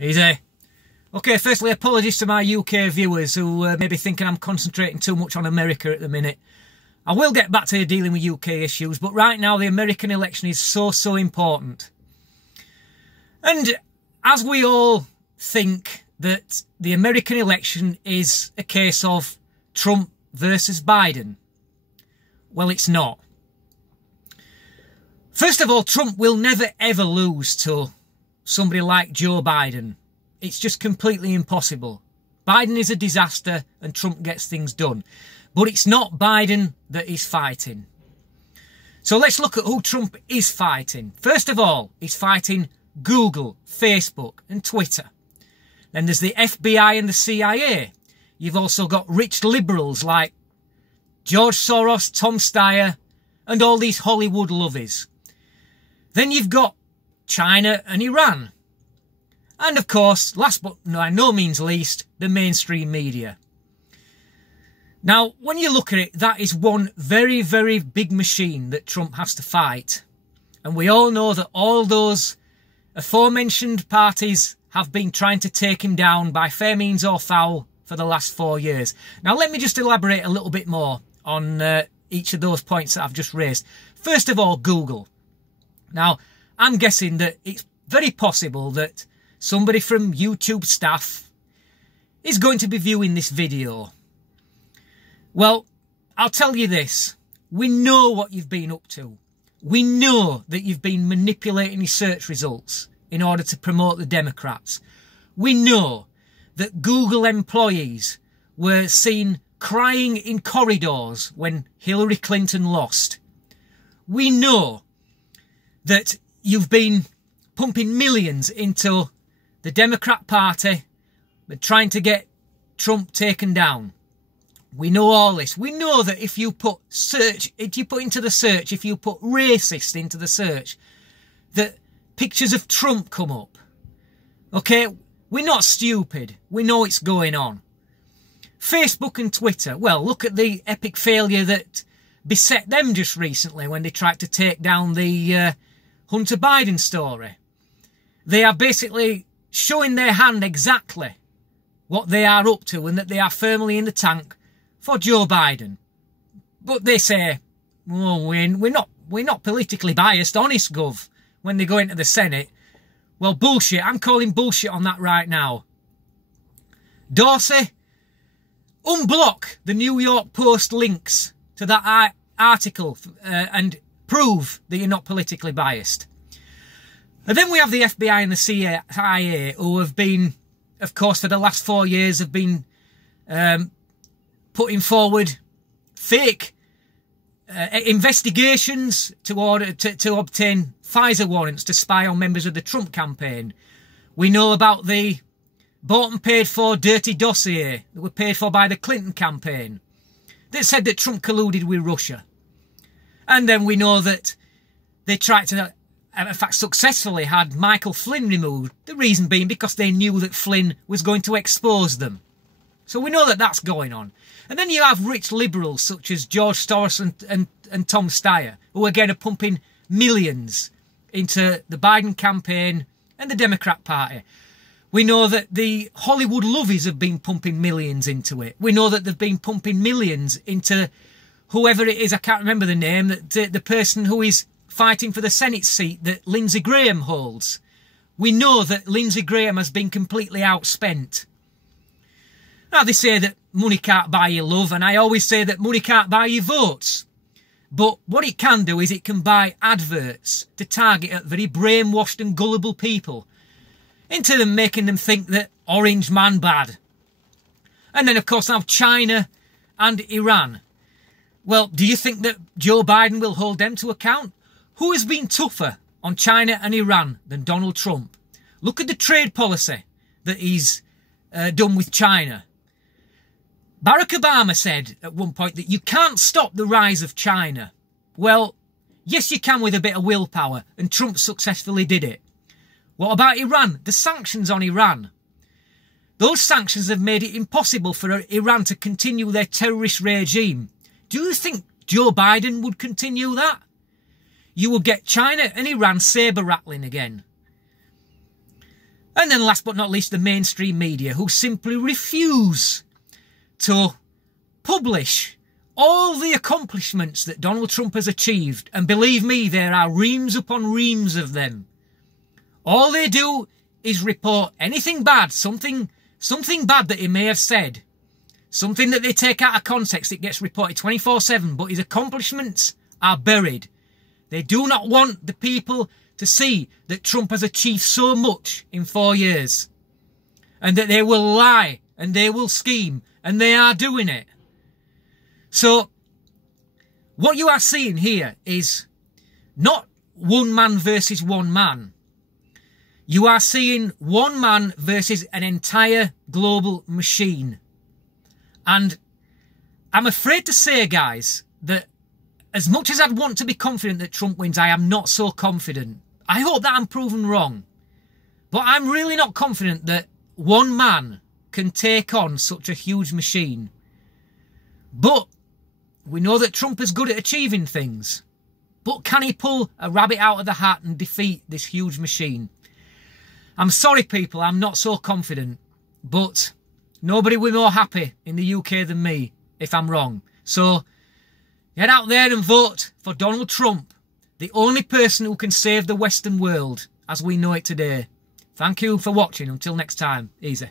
Easy. Okay, firstly, apologies to my UK viewers who may be thinking I'm concentrating too much on America at the minute. I will get back to dealing with UK issues, but right now the American election is so important. And as we all think that the American election is a case of Trump versus Biden, well, it's not. First of all, Trump will never ever lose to somebody like Joe Biden. It's just completely impossible. Biden is a disaster and Trump gets things done. But it's not Biden that he's fighting. So let's look at who Trump is fighting. First of all, he's fighting Google, Facebook and Twitter. Then there's the FBI and the CIA. You've also got rich liberals like George Soros, Tom Steyer and all these Hollywood lovies. Then you've got China and Iran. And of course, last but by no means least, the mainstream media. Now, when you look at it, that is one very, very big machine that Trump has to fight. And we all know that all those aforementioned parties have been trying to take him down by fair means or foul for the last 4 years. Now, let me just elaborate a little bit more on each of those points that I've just raised. First of all, Google. Now, I'm guessing that it's very possible that somebody from YouTube staff is going to be viewing this video. Well, I'll tell you this. We know what you've been up to. We know that you've been manipulating your search results in order to promote the Democrats. We know that Google employees were seen crying in corridors when Hillary Clinton lost. We know that you've been pumping millions into the Democrat Party, but trying to get Trump taken down. We know all this. We know that if you put racist into the search, that pictures of Trump come up. Okay? We're not stupid. We know it's going on. Facebook and Twitter. Well, look at the epic failure that beset them just recently when they tried to take down the Hunter Biden story. They are basically showing their hand exactly what they are up to and that they are firmly in the tank for Joe Biden. But they say, oh, we're not politically biased, honest gov, when they go into the Senate. Well, bullshit. I'm calling bullshit on that right now. Dorsey, unblock the New York Post links to that article and prove that you're not politically biased. And then we have the FBI and the CIA who have been, of course, for the last 4 years have been putting forward fake investigations to obtain FISA warrants to spy on members of the Trump campaign. We know about the bought and paid for dirty dossier that were paid for by the Clinton campaign that said that Trump colluded with Russia. And then we know that they tried to, in fact, successfully had Michael Flynn removed. The reason being because they knew that Flynn was going to expose them. So we know that that's going on. And then you have rich liberals such as George Soros and Tom Steyer, who again are pumping millions into the Biden campaign and the Democrat Party. We know that the Hollywood lovies have been pumping millions into it. We know that they've been pumping millions into whoever it is, I can't remember the name, that the person who is fighting for the Senate seat that Lindsey Graham holds. We know that Lindsey Graham has been completely outspent. Now, they say that money can't buy you love, and I always say that money can't buy you votes. But what it can do is it can buy adverts to target at very brainwashed and gullible people, into them making them think that Orange Man bad. And then, of course, now China and Iran. Well, do you think that Joe Biden will hold them to account? Who has been tougher on China and Iran than Donald Trump? Look at the trade policy that he's done with China. Barack Obama said at one point that you can't stop the rise of China. Well, yes, you can with a bit of willpower, and Trump successfully did it. What about Iran? The sanctions on Iran. Those sanctions have made it impossible for Iran to continue their terrorist regime. Do you think Joe Biden would continue that? You will get China and Iran saber-rattling again. And then last but not least, the mainstream media, who simply refuse to publish all the accomplishments that Donald Trump has achieved. And believe me, there are reams upon reams of them. All they do is report anything bad, something bad that he may have said, something that they take out of context. It gets reported 24/7, but his accomplishments are buried. They do not want the people to see that Trump has achieved so much in 4 years, and that they will lie and they will scheme, and they are doing it. So what you are seeing here is not one man versus one man. You are seeing one man versus an entire global machine. And I'm afraid to say, guys, that as much as I'd want to be confident that Trump wins, I am not so confident. I hope that I'm proven wrong. But I'm really not confident that one man can take on such a huge machine. But we know that Trump is good at achieving things. But can he pull a rabbit out of the hat and defeat this huge machine? I'm sorry, people, I'm not so confident. But nobody will be more happy in the UK than me if I'm wrong. So get out there and vote for Donald Trump, the only person who can save the Western world as we know it today. Thank you for watching. Until next time, easy.